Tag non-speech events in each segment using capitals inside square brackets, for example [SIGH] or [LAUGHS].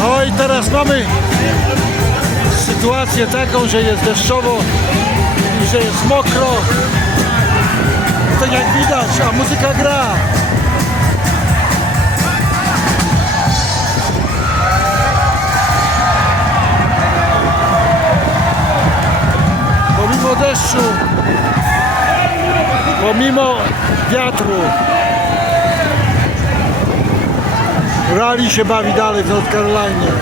No i teraz mamy sytuację taką, że jest deszczowo i że jest mokro. Tak jak widać, a muzyka gra. Pomimo deszczu, pomimo wiatru, rally się bawi dalej w North Carolinie.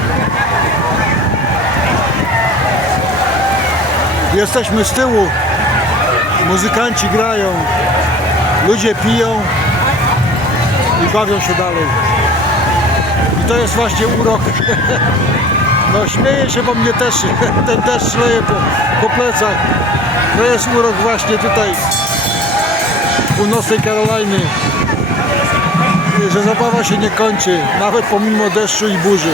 Jesteśmy z tyłu, muzykanci grają, ludzie piją i bawią się dalej. I to jest właśnie urok. [LAUGHS] No śmieję się, bo mnie też [LAUGHS] ten deszcz leje po, po plecach. To jest urok właśnie tutaj północnej Karoliny. Że zabawa się nie kończy, nawet pomimo deszczu i burzy.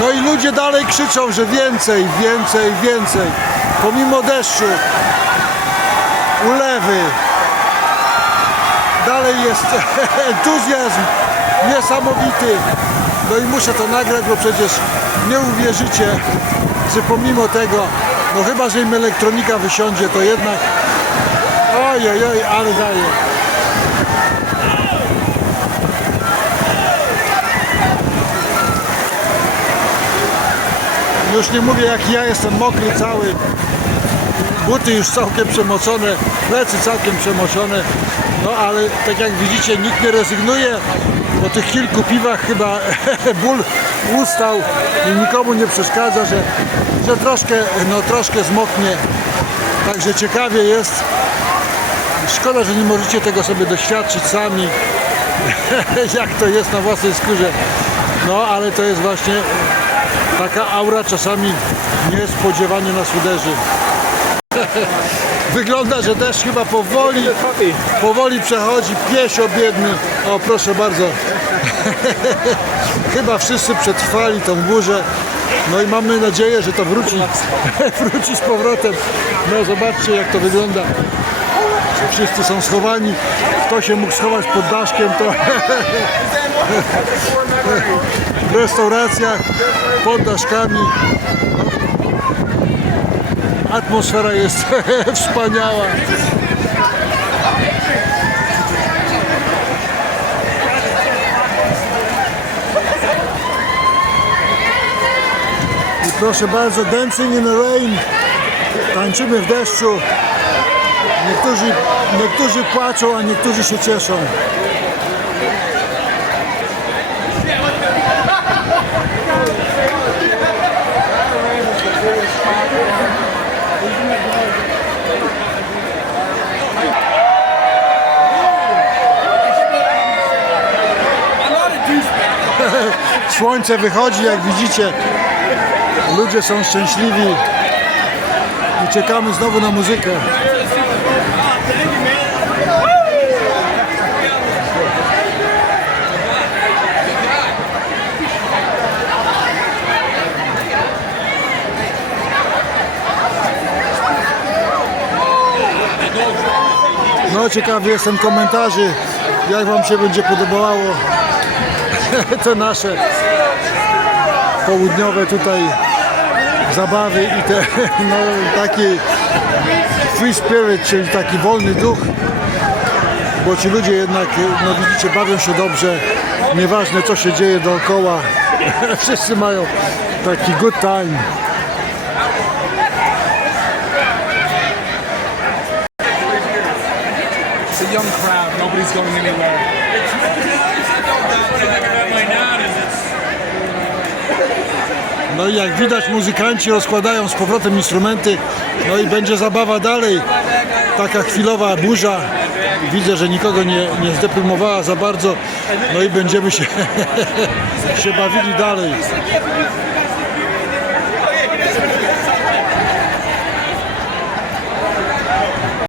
No i ludzie dalej krzyczą, że więcej, więcej, więcej. Pomimo deszczu, ulewy. Dalej jest [LAUGHS] entuzjazm niesamowity. No i muszę to nagrać, bo przecież nie uwierzycie, że pomimo tego, no chyba, że im elektronika wysiądzie, to jednak oj, oj, ale daje. Już nie mówię jak ja jestem mokry cały. Buty już całkiem przemocone, plecy całkiem przemoczone. No ale tak jak widzicie nikt nie rezygnuje. Po tych kilku piwach chyba [LAUGHS] ból ustał i nikomu nie przeszkadza, że, że troszkę, no, troszkę zmoknie. Także ciekawie jest. Szkoda, że nie możecie tego sobie doświadczyć sami, [LAUGHS] jak to jest na własnej skórze. No ale to jest właśnie Taka aura czasami niespodziewanie nas uderzy. Wygląda, że deszcz chyba powoli, powoli przechodzi. Piesio biedny. O, proszę bardzo. chyba wszyscy przetrwali tą burzę. No i mamy nadzieję, że to wróci, [LAUGHS] wróci z powrotem. No zobaczcie jak to wygląda. Wszyscy są schowani. Kto się mógł schować pod daszkiem, to [LAUGHS] w restauracjach, pod daszkami. Atmosfera jest [LAUGHS] wspaniała. I proszę bardzo, Dancing in the Rain. Tańczymy w deszczu. Niektórzy, niektórzy płaczą, a niektórzy się cieszą. Słońce wychodzi, jak widzicie. Ludzie są szczęśliwi. I czekamy znowu na muzykę. No ciekawy jestem komentarzy, jak wam się będzie podobało [LAUGHS] te nasze południowe tutaj zabawy i te [LAUGHS] no, taki free spirit, czyli taki wolny duch, bo ci ludzie jednak, no widzicie, bawią się dobrze, nieważne co się dzieje dookoła, [LAUGHS] wszyscy mają taki good time. It's a young crowd. Nobody's going anywhere. No i jak widać muzykanci rozkładają z powrotem instrumenty, no i będzie zabawa dalej. Taka chwilowa burza. Widzę, że nikogo nie, nie zdeprymowała za bardzo. No i będziemy się, [LAUGHS] się bawili dalej.